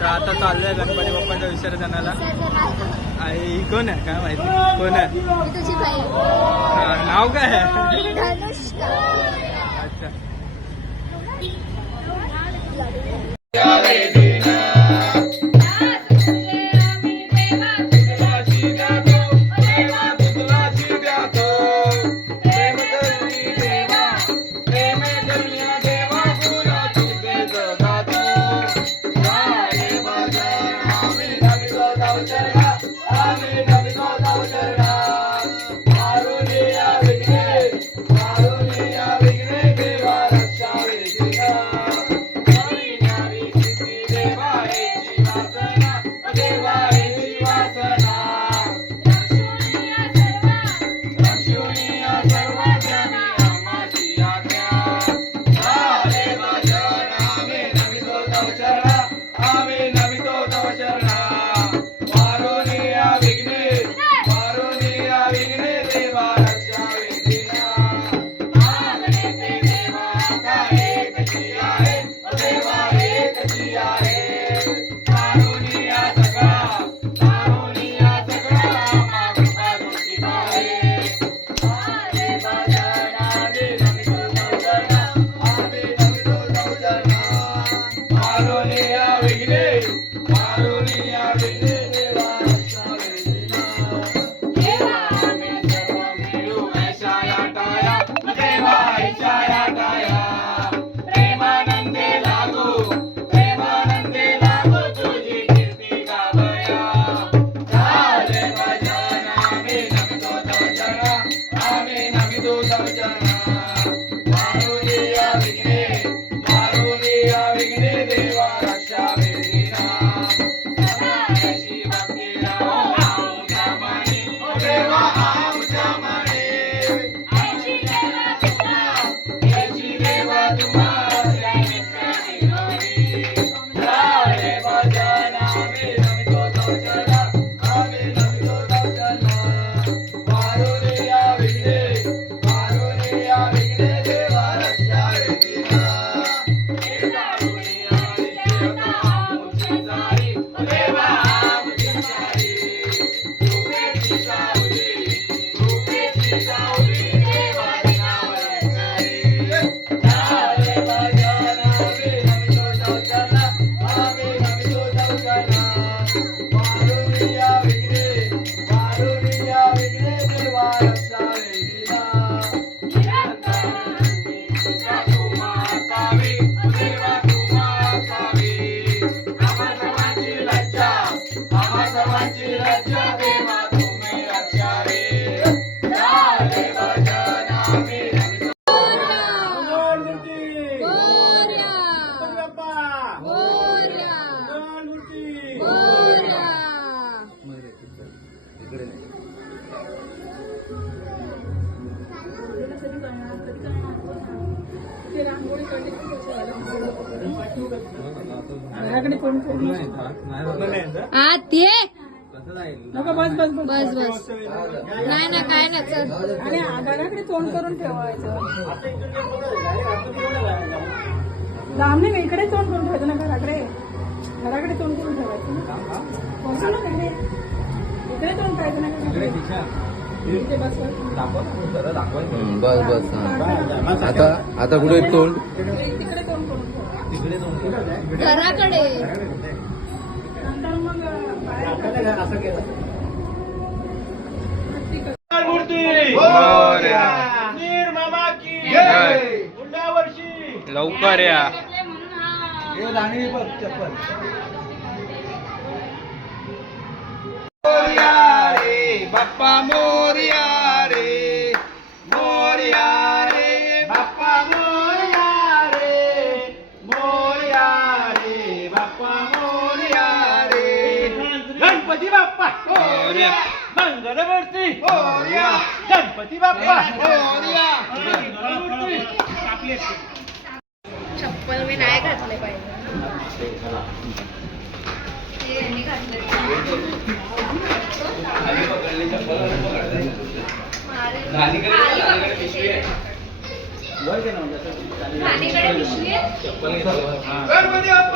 तर आता चाललोय गणपती बाप्पाच्या विसर्जनाला. आणि ही कोण आहे काय माहिती कोण आहे? तुझी बहीण नाव काय आहे? धनुष्का. अच्छा. नको बस बस बस बस नाही ना काय ना चल. आणि घराकडे तोंड करून ठेवायचं. लांब नाही इकडे तोंड करून ठेवायचं ना. घराकडे तोंड करून ठेवायचं ना. इकडे तोंड करायचं ना. बस बस आता कुठे तोंड? तिकडे तोंड करून घराकडे. नंतर मग लवकर या. बाप्पा मोरया रे, मोरया रे, बाप्पा मोरया रे, मोरया रे, बाप्पा मोरया रे. गणपती बाप्पा मोरया, मंगलमूर्ती मोरया, गणपती बाप्पा मोरया. चप्पल मी नाही घातले पाहिजे.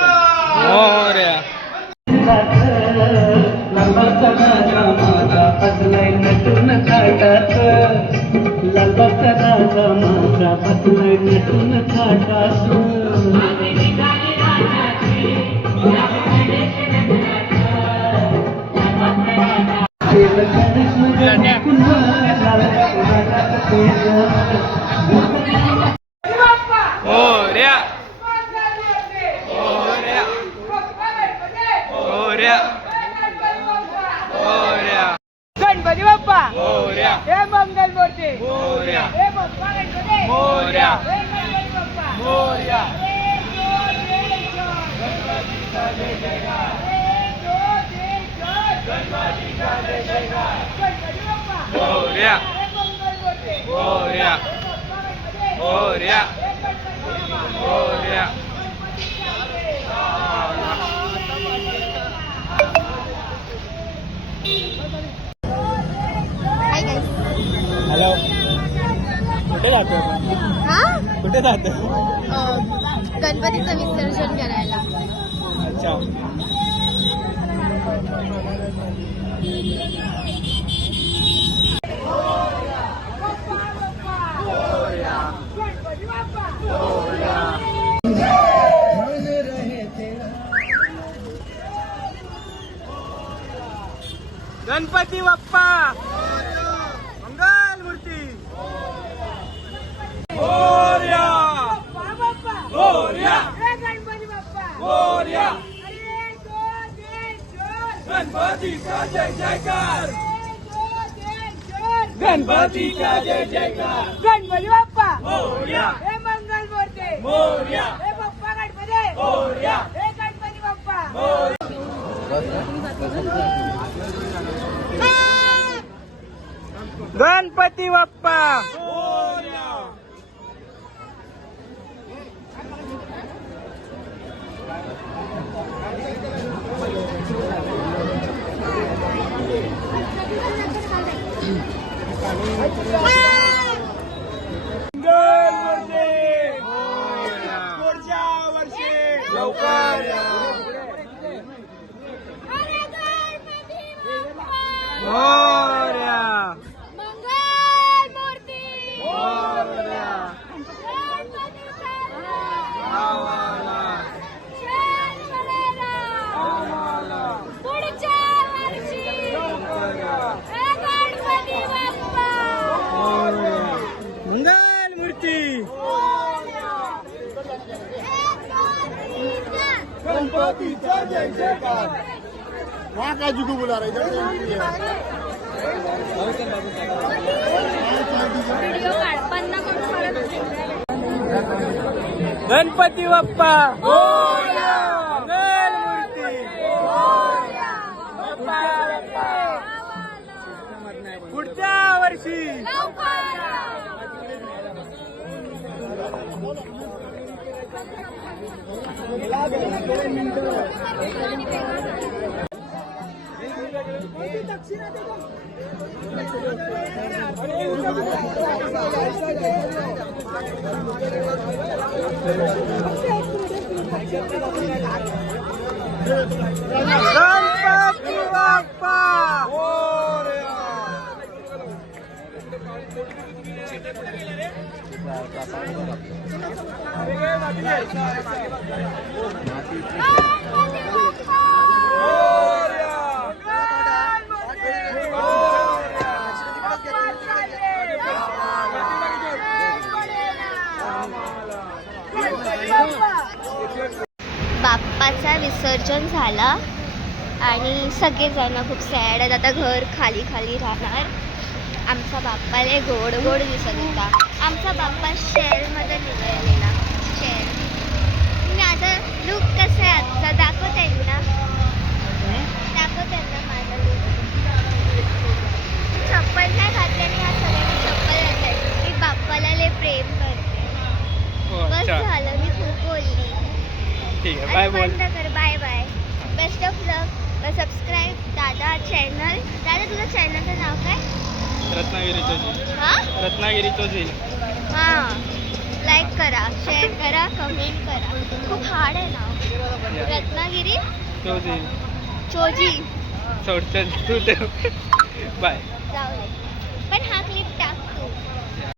मोरया. मोरया मोरया मोरया मोरया गणपती बाप्पा मोरया हे मंगल मूर्ती मोरया हे बाप्पा गणपती मोरया हे गणपती बाप्पा मोरया मोरया मोरया मोरया मोरया हॅलो कुठे जातो कुठे जातो गणपतीचं विसर्जन करायला. अच्छा गणपती बाप्पा मंगल मूर्ती मोरया मोरया गणपती बाप्पा मोरया अरे तो जय जय गणपतीचा जय जयकार जय गणपतीचा जय जयकार गणपती बाप्पा मोरया हे मंगल मूर्ती मोरया हे बाप्पा गणपती मोरया हे गणपती बाप्पा गणपती बाप्पा मोरया मंगल मूर्ती पुढच्या वर्षी लवकर या. मोरया मंगल मूर्ती मोरया आवाला आवाला पुढच्या वर्षी लवकर या. हे गणपती बाप्पा मोरया मंगल मूर्ती गणपतीचा जय जयकार वहाँ का जुगू बुला रहे व्हिडिओ काढ पन्ना करून परत गणपती बाप्पा मंगल मूर्ती पुढच्या वर्षी गणपती बाप्पा बाप्पाचा विसर्जन झाला आणि सगळेजण खूप सॅड आहेत. आता घर खाली खाली राहणार. आमचा बाप्पाला गोड गोड दिसत होता. आमचा बाप्पा शेअरमध्ये निघालेला. शेअर मी आता लुक कसं आहे आजचा दाखवते ना. दाखवते ना माझा लुक. चप्पल नाही घातली आणि ह्या सगळ्यांनी चप्पल घातली. मी बाप्पाला लय प्रेम करते. बस झालं, मी खूप बोलली. ठीक आहे बाय बोल बंद कर. Bye bye. Best of luck. Subscribe दादा चॅनल. दादा तुझं चॅनलचं नाव काय? रत्नागिरी चोजी हां रत्नागिरी चोजी हां. लाईक करा, शेअर करा, कमेंट करा. खूप हार्ड आहे नाव. Ratnagiri Choji Choji. सोड चल तू बाय जाऊ दे.